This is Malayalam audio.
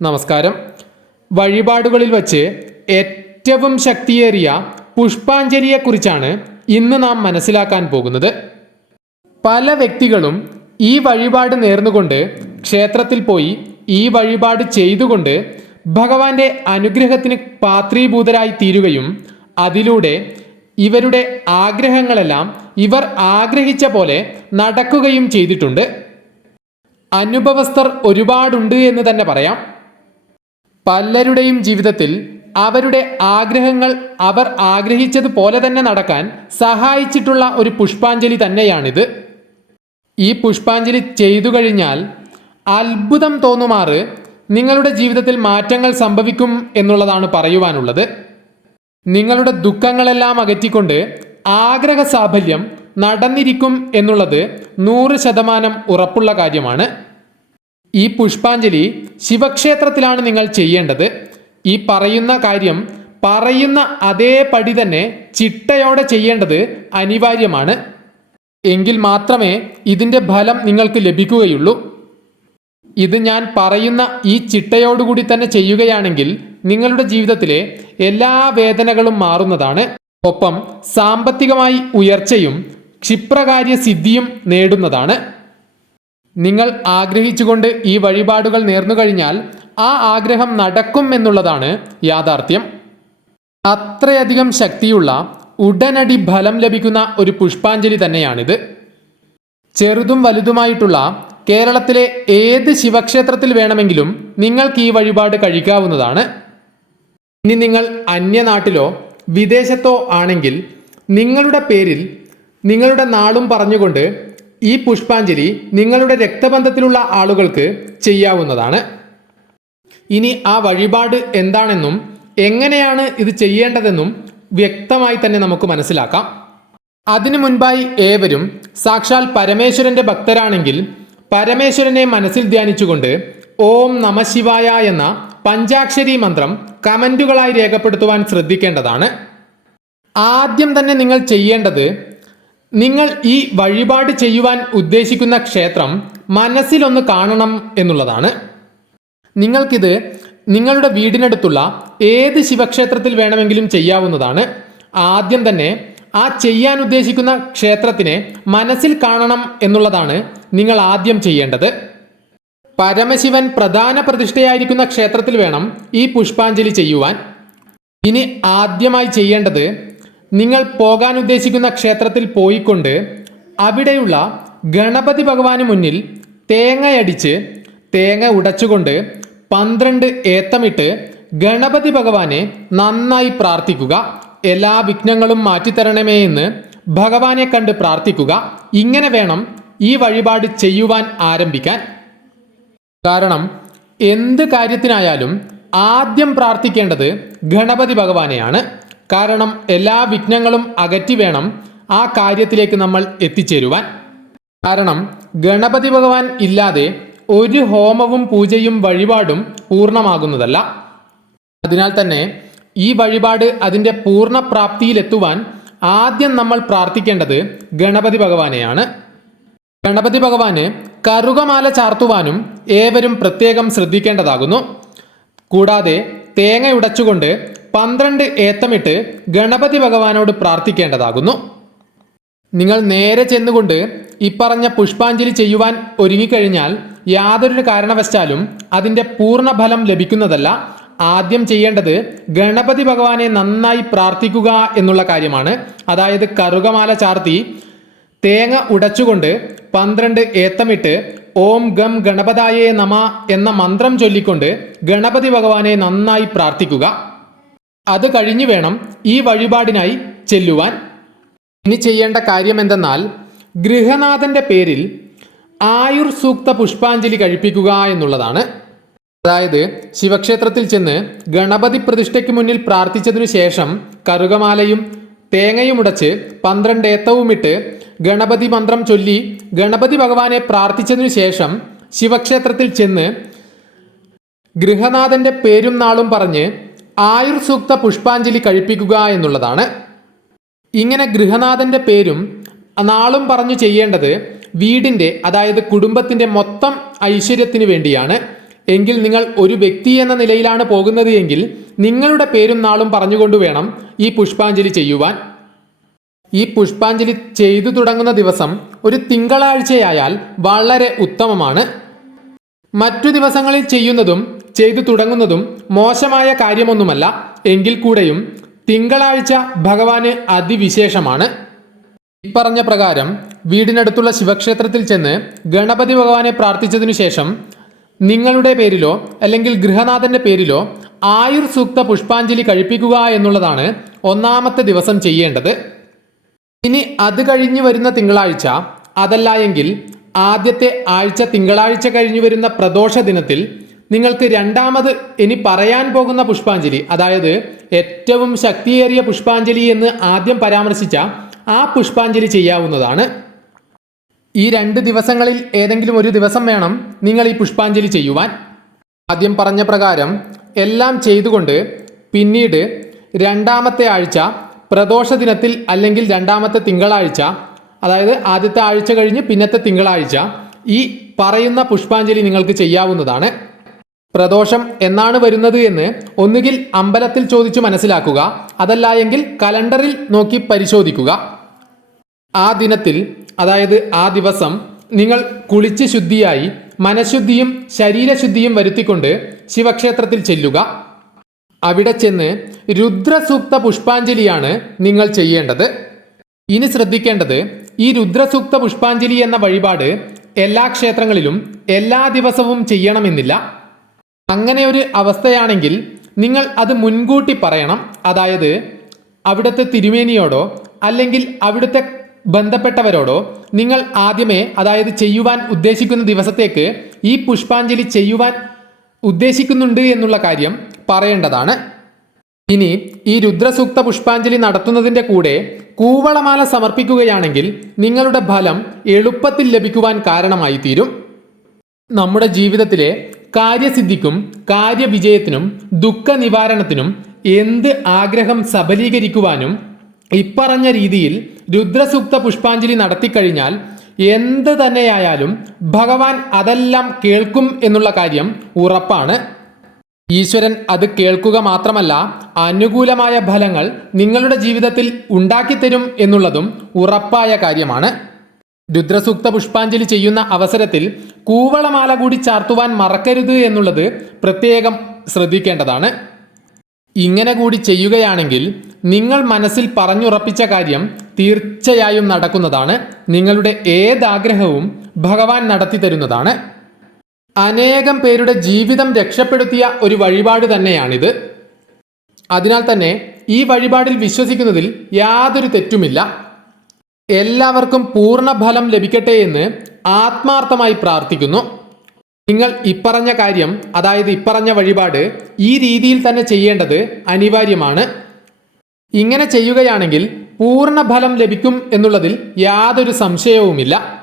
നമസ്കാരം. വഴിപാടുകളിൽ വച്ച് ഏറ്റവും ശക്തിയേറിയ പുഷ്പാഞ്ജലിയെക്കുറിച്ചാണ് ഇന്ന് നാം മനസ്സിലാക്കാൻ പോകുന്നത്. പല വ്യക്തികളും ഈ വഴിപാട് നേർന്നുകൊണ്ട് ക്ഷേത്രത്തിൽ പോയി ഈ വഴിപാട് ചെയ്തുകൊണ്ട് ഭഗവാന്റെ അനുഗ്രഹത്തിന് പാത്രീഭൂതരായി തീരുകയും അതിലൂടെ ഇവരുടെ ആഗ്രഹങ്ങളെല്ലാം ഇവർ ആഗ്രഹിച്ച പോലെ നടക്കുകയും ചെയ്തിട്ടുണ്ട്. അനുഭവസ്ഥർ ഒരുപാടുണ്ട് എന്ന് തന്നെ പറയാം. പലരുടെയും ജീവിതത്തിൽ അവരുടെ ആഗ്രഹങ്ങൾ അവർ ആഗ്രഹിച്ചതുപോലെ തന്നെ നടക്കാൻ സഹായിച്ചിട്ടുള്ള ഒരു പുഷ്പാഞ്ജലി തന്നെയാണിത്. ഈ പുഷ്പാഞ്ജലി ചെയ്തു കഴിഞ്ഞാൽ അത്ഭുതം തോന്നുമാറ് നിങ്ങളുടെ ജീവിതത്തിൽ മാറ്റങ്ങൾ സംഭവിക്കും എന്നുള്ളതാണ് പറയുവാനുള്ളത്. നിങ്ങളുടെ ദുഃഖങ്ങളെല്ലാം അകറ്റിക്കൊണ്ട് ആഗ്രഹ സാഫല്യം നടന്നിരിക്കും എന്നുള്ളത് നൂറ് ശതമാനം ഉറപ്പുള്ള കാര്യമാണ്. ഈ പുഷ്പാഞ്ജലി ശിവക്ഷേത്രത്തിലാണ് നിങ്ങൾ ചെയ്യേണ്ടത്. ഈ പറയുന്ന കാര്യം പറയുന്ന അതേപടി തന്നെ ചിട്ടയോടെ ചെയ്യേണ്ടത് അനിവാര്യമാണ്. എങ്കിൽ മാത്രമേ ഇതിന്റെ ഫലം നിങ്ങൾക്ക് ലഭിക്കുകയുള്ളൂ. ഇത് ഞാൻ പറയുന്ന ഈ ചിട്ടയോടുകൂടി തന്നെ ചെയ്യുകയാണെങ്കിൽ നിങ്ങളുടെ ജീവിതത്തിലെ എല്ലാ വേദനകളും മാറുന്നതാണ്. ഒപ്പം സാമ്പത്തികമായി ഉയർച്ചയും ക്ഷിപ്രകാര്യ സിദ്ധിയും നേടുന്നതാണ്. നിങ്ങൾ ആഗ്രഹിച്ചുകൊണ്ട് ഈ വഴിപാടുകൾ നേർന്നു കഴിഞ്ഞാൽ ആ ആഗ്രഹം നടക്കും എന്നുള്ളതാണ് യാഥാർത്ഥ്യം. അത്രയധികം ശക്തിയുള്ള ഉടനടി ഫലം ലഭിക്കുന്ന ഒരു പുഷ്പാഞ്ജലി തന്നെയാണിത്. ചെറുതും വലുതുമായിട്ടുള്ള കേരളത്തിലെ ഏത് ശിവക്ഷേത്രത്തിൽ വേണമെങ്കിലും നിങ്ങൾക്ക് ഈ വഴിപാട് കഴിക്കാവുന്നതാണ്. ഇനി നിങ്ങൾ അന്യനാട്ടിലോ വിദേശത്തോ ആണെങ്കിൽ നിങ്ങളുടെ പേരിൽ നിങ്ങളുടെ നാളും പറഞ്ഞുകൊണ്ട് ഈ പുഷ്പാഞ്ജലി നിങ്ങളുടെ രക്തബന്ധത്തിലുള്ള ആളുകൾക്ക് ചെയ്യാവുന്നതാണ്. ഇനി ആ വഴിപാട് എന്താണെന്നും എങ്ങനെയാണ് ഇത് ചെയ്യേണ്ടതെന്നും വ്യക്തമായി തന്നെ നമുക്ക് മനസ്സിലാക്കാം. അതിനു മുൻപായി ഏവരും സാക്ഷാൽ പരമേശ്വരന്റെ ഭക്തരാണെങ്കിൽ പരമേശ്വരനെ മനസ്സിൽ ധ്യാനിച്ചുകൊണ്ട് ഓം നമശിവായ എന്ന പഞ്ചാക്ഷരി മന്ത്രം കമന്റുകളായി രേഖപ്പെടുത്തുവാൻ ശ്രദ്ധിക്കേണ്ടതാണ്. ആദ്യം തന്നെ നിങ്ങൾ ചെയ്യേണ്ടത് നിങ്ങൾ ഈ വഴിപാട് ചെയ്യുവാൻ ഉദ്ദേശിക്കുന്ന ക്ഷേത്രം മനസ്സിലൊന്ന് കാണണം എന്നുള്ളതാണ്. നിങ്ങൾക്കിത് നിങ്ങളുടെ വീടിനടുത്തുള്ള ഏത് ശിവക്ഷേത്രത്തിൽ വേണമെങ്കിലും ചെയ്യാവുന്നതാണ്. ആദ്യം തന്നെ ആ ചെയ്യാൻ ഉദ്ദേശിക്കുന്ന ക്ഷേത്രത്തിനെ മനസ്സിൽ കാണണം എന്നുള്ളതാണ് നിങ്ങൾ ആദ്യം ചെയ്യേണ്ടത്. പരമശിവൻ പ്രധാന പ്രതിഷ്ഠയായിരിക്കുന്ന ക്ഷേത്രത്തിൽ വേണം ഈ പുഷ്പാഞ്ജലി ചെയ്യുവാൻ. ഇനി ആദ്യമായി ചെയ്യേണ്ടത് നിങ്ങൾ പോകാൻ ഉദ്ദേശിക്കുന്ന ക്ഷേത്രത്തിൽ പോയിക്കൊണ്ട് അവിടെയുള്ള ഗണപതി ഭഗവാന് മുന്നിൽ തേങ്ങയടിച്ച് തേങ്ങ ഉടച്ചുകൊണ്ട് പന്ത്രണ്ട് ഏത്തമിട്ട് ഗണപതി ഭഗവാനെ നന്നായി പ്രാർത്ഥിക്കുക. എല്ലാ വിഘ്നങ്ങളും മാറ്റിത്തരണമേ എന്ന് ഭഗവാനെ കണ്ട് പ്രാർത്ഥിക്കുക. ഇങ്ങനെ വേണം ഈ വഴിപാട് ചെയ്യുവാൻ ആരംഭിക്കാൻ. കാരണം എന്ത് കാര്യത്തിനായാലും ആദ്യം പ്രാർത്ഥിക്കേണ്ടത് ഗണപതി ഭഗവാനെയാണ്. കാരണം എല്ലാ വിഘ്നങ്ങളും അകറ്റി വേണം ആ കാര്യത്തിലേക്ക് നമ്മൾ എത്തിച്ചേരുവാൻ. കാരണം ഗണപതി ഭഗവാൻ ഇല്ലാതെ ഒരു ഹോമവും പൂജയും വഴിപാടും പൂർണമാകുന്നതല്ല. അതിനാൽ തന്നെ ഈ വഴിപാട് അതിന്റെ പൂർണ പ്രാപ്തിയിലെത്തുവാൻ ആദ്യം നമ്മൾ പ്രാർത്ഥിക്കേണ്ടത് ഗണപതി ഭഗവാനെയാണ്. ഗണപതി ഭഗവാന് കറുകമാല ചാർത്തുവാനും ഏവരും പ്രത്യേകം ശ്രദ്ധിക്കേണ്ടതാകുന്നു. കൂടാതെ തേങ്ങ ഉടച്ചുകൊണ്ട് പന്ത്രണ്ട് ഏത്തമിട്ട് ഗണപതി ഭഗവാനോട് പ്രാർത്ഥിക്കേണ്ടതാകുന്നു. നിങ്ങൾ നേരെ ചെന്നുകൊണ്ട് ഇപ്പറഞ്ഞ പുഷ്പാഞ്ജലി ചെയ്യുവാൻ ഒരുങ്ങിക്കഴിഞ്ഞാൽ യാതൊരു കാരണവശാലും അതിന്റെ പൂർണഫലം ലഭിക്കുന്നതല്ല. ആദ്യം ചെയ്യേണ്ടത് ഗണപതി ഭഗവാനെ നന്നായി പ്രാർത്ഥിക്കുക എന്നുള്ള കാര്യമാണ്. അതായത് കറുകമാല ചാർത്തി തേങ്ങ ഉടച്ചുകൊണ്ട് പന്ത്രണ്ട് ഏത്തമിട്ട് ഓം ഗം ഗണപതായേ നമ എന്ന മന്ത്രം ചൊല്ലിക്കൊണ്ട് ഗണപതി ഭഗവാനെ നന്നായി പ്രാർത്ഥിക്കുക. അത് കഴിഞ്ഞു വേണം ഈ വഴിപാടിനായി ചെല്ലുവാൻ. ഇനി ചെയ്യേണ്ട കാര്യം എന്തെന്നാൽ ഗൃഹനാഥന്റെ പേരിൽ ആയുർ സൂക്ത പുഷ്പാഞ്ജലി കഴിപ്പിക്കുക എന്നുള്ളതാണ്. അതായത് ശിവക്ഷേത്രത്തിൽ ചെന്ന് ഗണപതി പ്രതിഷ്ഠയ്ക്ക് മുന്നിൽ പ്രാർത്ഥിച്ചതിനു ശേഷം കറുകമാലയും തേങ്ങയും ഉടച്ച് പന്ത്രണ്ട് ഏത്തവുമിട്ട് ഗണപതി മന്ത്രം ചൊല്ലി ഗണപതി ഭഗവാനെ പ്രാർത്ഥിച്ചതിനു ശേഷം ശിവക്ഷേത്രത്തിൽ ചെന്ന് ഗൃഹനാഥന്റെ പേരും നാളും പറഞ്ഞ് ആയുർ സൂക്ത പുഷ്പാഞ്ജലി കഴിപ്പിക്കുക എന്നുള്ളതാണ്. ഇങ്ങനെ ഗൃഹനാഥന്റെ പേരും നാളും പറഞ്ഞു ചെയ്യേണ്ടത് വീടിന്റെ അതായത് കുടുംബത്തിന്റെ മൊത്തം ഐശ്വര്യത്തിന് വേണ്ടിയാണ്. എങ്കിൽ നിങ്ങൾ ഒരു വ്യക്തി എന്ന നിലയിലാണ് പോകുന്നത് എങ്കിൽ നിങ്ങളുടെ പേരും നാളും പറഞ്ഞുകൊണ്ട് വേണം ഈ പുഷ്പാഞ്ജലി ചെയ്യുവാൻ. ഈ പുഷ്പാഞ്ജലി ചെയ്തു തുടങ്ങുന്ന ദിവസം ഒരു തിങ്കളാഴ്ചയായാൽ വളരെ ഉത്തമമാണ്. മറ്റു ദിവസങ്ങളിൽ ചെയ്യുന്നതും ചെയ്തു തുടങ്ങുന്നതും മോശമായ കാര്യമൊന്നുമല്ല. എങ്കിൽ കൂടെയും തിങ്കളാഴ്ച ഭഗവാന് അതിവിശേഷമാണ്. ഇപ്പറഞ്ഞ പ്രകാരം വീടിനടുത്തുള്ള ശിവക്ഷേത്രത്തിൽ ചെന്ന് ഗണപതി ഭഗവാനെ പ്രാർത്ഥിച്ചതിനു ശേഷം നിങ്ങളുടെ പേരിലോ അല്ലെങ്കിൽ ഗൃഹനാഥന്റെ പേരിലോ ആയുർ സൂക്ത പുഷ്പാഞ്ജലി കഴിപ്പിക്കുക എന്നുള്ളതാണ് ഒന്നാമത്തെ ദിവസം ചെയ്യേണ്ടത്. ഇനി അത് കഴിഞ്ഞു വരുന്ന തിങ്കളാഴ്ച അതല്ല എങ്കിൽ ആദ്യത്തെ ആഴ്ച തിങ്കളാഴ്ച കഴിഞ്ഞു വരുന്ന പ്രദോഷ ദിനത്തിൽ നിങ്ങൾക്ക് രണ്ടാമത് ഇനി പറയാൻ പോകുന്ന പുഷ്പാഞ്ജലി അതായത് ഏറ്റവും ശക്തിയേറിയ പുഷ്പാഞ്ജലി എന്ന് ആദ്യം പരാമർശിച്ച ആ പുഷ്പാഞ്ജലി ചെയ്യാവുന്നതാണ്. ഈ രണ്ട് ദിവസങ്ങളിൽ ഏതെങ്കിലും ഒരു ദിവസം വേണം നിങ്ങൾ ഈ പുഷ്പാഞ്ജലി ചെയ്യുവാൻ. ആദ്യം പറഞ്ഞ പ്രകാരം എല്ലാം ചെയ്തുകൊണ്ട് പിന്നീട് രണ്ടാമത്തെ ആഴ്ച പ്രദോഷ ദിനത്തിൽ അല്ലെങ്കിൽ രണ്ടാമത്തെ തിങ്കളാഴ്ച അതായത് ആദ്യത്തെ ആഴ്ച കഴിഞ്ഞ് പിന്നത്തെ തിങ്കളാഴ്ച ഈ പറയുന്ന പുഷ്പാഞ്ജലി നിങ്ങൾക്ക് ചെയ്യാവുന്നതാണ്. പ്രദോഷം എന്നാണ് വരുന്നത് എന്ന് ഒന്നുകിൽ അമ്പലത്തിൽ ചോദിച്ചു മനസ്സിലാക്കുക അതല്ല എങ്കിൽ കലണ്ടറിൽ നോക്കി പരിശോധിക്കുക. ആ ദിനത്തിൽ അതായത് ആ ദിവസം നിങ്ങൾ കുളിച്ച് ശുദ്ധിയായി മനഃശുദ്ധിയും ശരീരശുദ്ധിയും വരുത്തിക്കൊണ്ട് ശിവക്ഷേത്രത്തിൽ ചെല്ലുക. അവിടെ ചെന്ന് രുദ്രസൂക്ത പുഷ്പാഞ്ജലിയാണ് നിങ്ങൾ ചെയ്യേണ്ടത്. ഇനി ശ്രദ്ധിക്കേണ്ടത് ഈ രുദ്രസൂക്ത പുഷ്പാഞ്ജലി എന്ന വഴിപാട് എല്ലാ ക്ഷേത്രങ്ങളിലും എല്ലാ ദിവസവും ചെയ്യണമെന്നില്ല. അങ്ങനെ ഒരു അവസ്ഥയാണെങ്കിൽ നിങ്ങൾ അത് മുൻകൂട്ടി പറയണം. അതായത് അവിടുത്തെ തിരുമേനിയോടോ അല്ലെങ്കിൽ അവിടുത്തെ ബന്ധപ്പെട്ടവരോടോ നിങ്ങൾ ആദ്യമേ അതായത് ചെയ്യുവാൻ ഉദ്ദേശിക്കുന്ന ദിവസത്തേക്ക് ഈ പുഷ്പാഞ്ജലി ചെയ്യുവാൻ ഉദ്ദേശിക്കുന്നുണ്ട് എന്നുള്ള കാര്യം പറയേണ്ടതാണ്. ഇനി ഈ രുദ്രസൂക്ത പുഷ്പാഞ്ജലി നടത്തുന്നതിന്റെ കൂടെ കൂവളമാല സമർപ്പിക്കുകയാണെങ്കിൽ നിങ്ങളുടെ ഫലം എളുപ്പത്തിൽ ലഭിക്കുവാൻ കാരണമായി തീരും നമ്മുടെ ജീവിതത്തിലെ കാര്യസിദ്ധിക്കും കാര്യവിജയത്തിനും ദുഃഖ നിവാരണത്തിനും എന്ത് ആഗ്രഹം സബലീകരിക്കുവാനും ഇപ്പറഞ്ഞ രീതിയിൽ രുദ്രസൂക്ത പുഷ്പാഞ്ജലി നടത്തിക്കഴിഞ്ഞാൽ എന്ത് തന്നെയായാലും ഭഗവാൻ അതെല്ലാം കേൾക്കും എന്നുള്ള കാര്യം ഉറപ്പാണ്. ഈശ്വരൻ അത് കേൾക്കുക മാത്രമല്ല അനുകൂലമായ ഫലങ്ങൾ നിങ്ങളുടെ ജീവിതത്തിൽ ഉണ്ടാക്കിത്തരും എന്നുള്ളതും ഉറപ്പായ കാര്യമാണ്. രുദ്രസൂക്ത പുഷ്പാഞ്ജലി ചെയ്യുന്ന അവസരത്തിൽ കൂവളമാല കൂടി ചാർത്തുവാൻ മറക്കരുത് എന്നുള്ളത് പ്രത്യേകം ശ്രദ്ധിക്കേണ്ടതാണ്. ഇങ്ങനെ കൂടി ചെയ്യുകയാണെങ്കിൽ നിങ്ങൾ മനസ്സിൽ പറഞ്ഞുറപ്പിച്ച കാര്യം തീർച്ചയായും നടക്കുന്നതാണ്. നിങ്ങളുടെ ഏതാഗ്രഹവും ഭഗവാൻ നടത്തി തരുന്നതാണ്. അനേകം പേരുടെ ജീവിതം രക്ഷപ്പെടുത്തിയ ഒരു വഴിപാട് തന്നെയാണിത്. അതിനാൽ തന്നെ ഈ വഴിപാടിൽ വിശ്വസിക്കുന്നതിൽ യാതൊരു തെറ്റുമില്ല. എല്ലാവർക്കും പൂർണ ഫലം ലഭിക്കട്ടെ എന്ന് ആത്മാർത്ഥമായി പ്രാർത്ഥിക്കുന്നു. നിങ്ങൾ ഇപ്പറഞ്ഞ കാര്യം അതായത് ഇപ്പറഞ്ഞ വഴിപാട് ഈ രീതിയിൽ തന്നെ ചെയ്യേണ്ടത് അനിവാര്യമാണ്. ഇങ്ങനെ ചെയ്യുകയാണെങ്കിൽ പൂർണ ഫലം ലഭിക്കും എന്നുള്ളതിൽ യാതൊരു സംശയവുമില്ല.